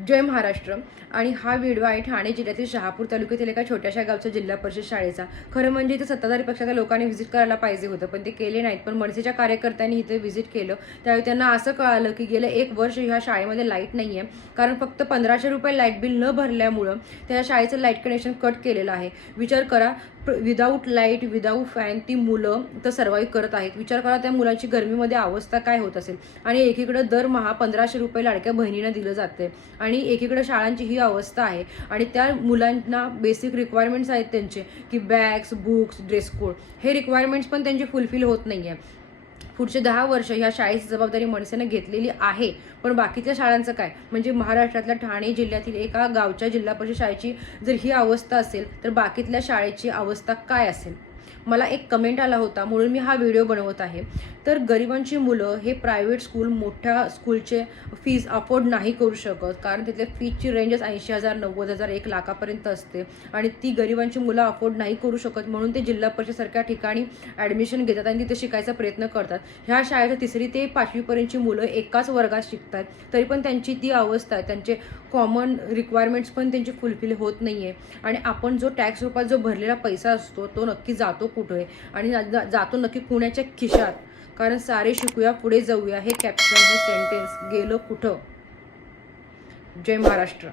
जय महाराष्ट्र। आणि हा व्हिडिओ आहे ठाणे जिल्ह्यातील शहापूर तालुक्यातील एका छोट्याशा गावच्या जिल्हा परिषद शाळेचा। खरं म्हणजे इथे सत्ताधारी पक्षाच्या लोकांनी व्हिजिट करायला पाहिजे होतं, पण ते केले नाहीत। पण मनसेच्या कार्यकर्त्यांनी इथे व्हिजिट केलं, त्यावेळी त्यांना असं कळालं की गेले 1 वर्ष ह्या शाळेमध्ये लाईट नाही आहे, कारण फक्त 1500 रुपये लाईट बिल न भरल्यामुळं त्या शाळेचं लाईट कनेक्शन कट केलेलं आहे। विचार करा, विदाऊट लाईट, विदाऊट फॅन ती मुलं तर सर्वाईव्ह करत आहेत। विचार करा त्या मुलांची गरमीमध्ये अवस्था काय होत असेल। आणि एकीकडे दरमहा 1500 रुपये लाडक्या बहिणींना दिलं जाते, आणि एकीकडे शाळांची ही अवस्था आहे। आणि त्या मुलांना बेसिक रिक्वायरमेंट्स आहेत त्यांचे, की बॅग्स, बुक्स, ड्रेस कोड, हे रिक्वायरमेंट्स पण त्यांची फुलफिल होत नाही आहे। पुढचे 10 वर्ष ह्या शाळेची जबाबदारी मनसेने घेतलेली आहे, पण बाकीच्या शाळांचं काय? म्हणजे महाराष्ट्रातल्या ठाणे जिल्ह्यातील एका गावच्या जिल्हा परिषद शाळेची जर ही अवस्था असेल, तर बाकीतल्या शाळेची अवस्था काय असेल? मला एक कमेंट आला होता, म्हणून मी हा व्हिडिओ बनवत आहे। तर गरिबांची मुलं हे प्रायव्हेट स्कूल, मोठ्या स्कूलचे फीज अफोर्ड नाही करू शकत, कारण तिथल्या फीजची रेंजच 80,000, 90,000, 1 लाखापर्यंत असते, आणि ती गरिबांची मुलं अफोर्ड नाही करू शकत, म्हणून ते जिल्हा परिषदसारख्या ठिकाणी ॲडमिशन घेतात आणि तिथे शिकायचा प्रयत्न करतात। ह्या शाळेत 3री ते 5वी पर्यंतची मुलं एकाच वर्गात शिकतात, तरी पण त्यांची ती अवस्था आहे, त्यांचे कॉमन रिक्वायरमेंट्स पण त्यांची फुलफिल होत नाही आहे। आणि आपण जो टॅक्स रूपात जो भरलेला पैसा असतो, तो नक्की जातो कुठे, आणि जातो नक्की कुणाच्या खिशात? कारण सारे शिकूया पुढे जाऊया हे कॅप्शन, हे सेंटेन्स गेलं कुठं? जय महाराष्ट्र।